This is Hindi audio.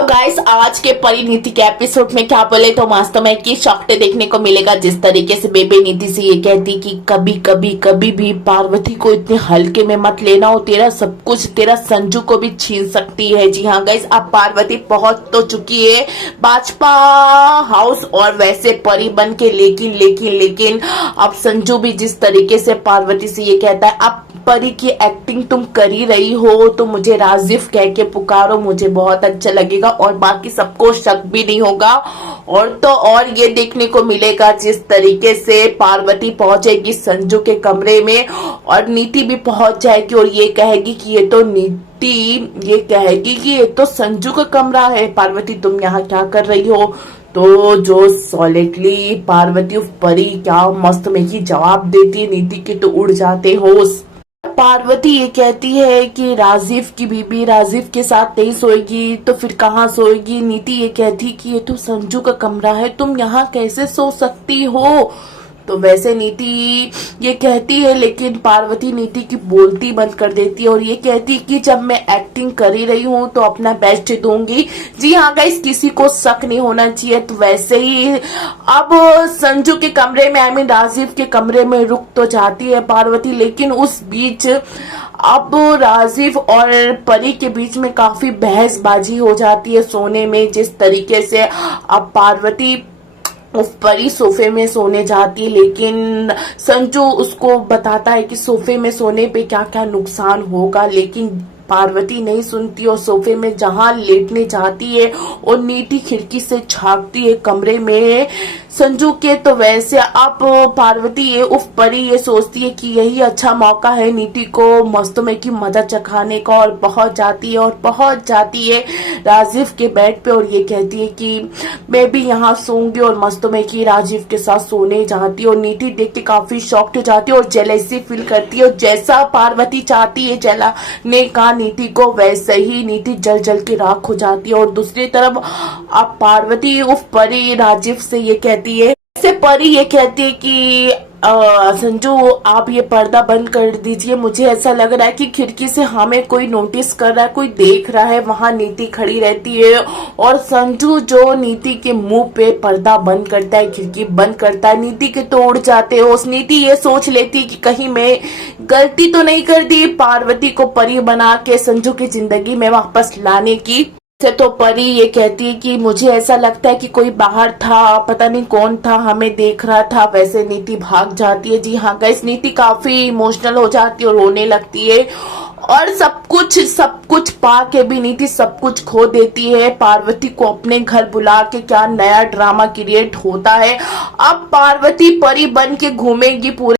गाइस आज के परिणीति के एपिसोड में क्या बोले तो वास्तव में की शॉक्ट देखने को मिलेगा। जिस तरीके से बेबे नीति से ये कहती कि कभी कभी कभी भी पार्वती को इतने हल्के में मत लेना हो, तेरा सब कुछ तेरा संजू को भी छीन सकती है। जी हाँ गाइस, अब पार्वती पहुंच तो चुकी है भाजपा हाउस और वैसे परी बन के, लेकिन अब संजू भी जिस तरीके से पार्वती से ये कहता है, अब परी की एक्टिंग तुम कर ही रही हो तो मुझे राजीव कह के पुकारो, मुझे बहुत अच्छा लगेगा और बाकी सबको शक भी नहीं होगा। और तो और ये देखने को मिलेगा जिस तरीके से पार्वती पहुंचेगी संजू के कमरे में और नीति भी पहुंच जाएगी और ये कहेगी कि ये कहेगी कि ये तो संजू का कमरा है, पार्वती तुम यहाँ क्या कर रही हो। तो जो सॉलिडली पार्वती उफ परी क्या मस्त में की जवाब देती है नीति के, तो उड़ जाते होश। पार्वती ये कहती है कि राजीव की बीबी राजीव के साथ नहीं सोएगी तो फिर कहाँ सोएगी। नीति ये कहती कि ये तो संजू का कमरा है, तुम यहाँ कैसे सो सकती हो। तो वैसे नीति ये कहती है लेकिन पार्वती नीति की बोलती बंद कर देती है और ये कहती कि जब मैं एक्टिंग कर ही रही हूँ तो अपना बेस्ट दूंगी। जी हाँ गाइस, किसी को शक नहीं होना चाहिए। तो वैसे ही अब संजू के कमरे में राजीव के कमरे में रुक तो जाती है पार्वती, लेकिन उस बीच अब राजीव और परी के बीच में काफी बहसबाजी हो जाती है सोने में। जिस तरीके से अब पार्वती उस परी सोफे में सोने जाती है लेकिन संजू उसको बताता है कि सोफे में सोने पे क्या क्या नुकसान होगा, लेकिन पार्वती नहीं सुनती और सोफे में जहां लेटने जाती है और नीति खिड़की से झांकती है कमरे में संजू के। तो वैसे अब पार्वती ये उफ परी ये सोचती है कि यही अच्छा मौका है नीति को मस्तों में की मजा चखाने का और पहुंच जाती है राजीव के बेड पे और ये कहती है कि मैं भी यहाँ सोऊंगी और मस्तों में की राजीव के साथ सोने जाती है। और नीति देख के काफी शॉक्ड हो जाती है और जेलसी फील करती है और जैसा पार्वती चाहती है जलाने का नीति को, वैसे ही नीति जल जल के राख हो जाती है। और दूसरी तरफ अब पार्वती उफ परी राजीव से ये कहती है, से परी ये कहती है कि संजू आप ये पर्दा बंद कर दीजिए, मुझे ऐसा लग रहा है कि खिड़की से हमें कोई नोटिस कर रहा है, कोई देख रहा है। वहां नीति खड़ी रहती है और संजू जो नीति के मुंह पे पर्दा बंद करता है, खिड़की बंद करता है, नीति के तो उड़ जाते हो। उस नीति ये सोच लेती कि कहीं मैं गलती तो नहीं कर दी पार्वती को परी बना के संजू की जिंदगी में वापस लाने की। से तो परी ये कहती है कि मुझे ऐसा लगता है कि कोई बाहर था, पता नहीं कौन था, हमें देख रहा था। वैसे नीति भाग जाती है। जी हाँ गाइस, नीति काफी इमोशनल हो जाती है और रोने लगती है और सब कुछ पा के भी नीति सब कुछ खो देती है। पार्वती को अपने घर बुला के क्या नया ड्रामा क्रिएट होता है। अब पार्वती परी बन के घूमेगी पूरे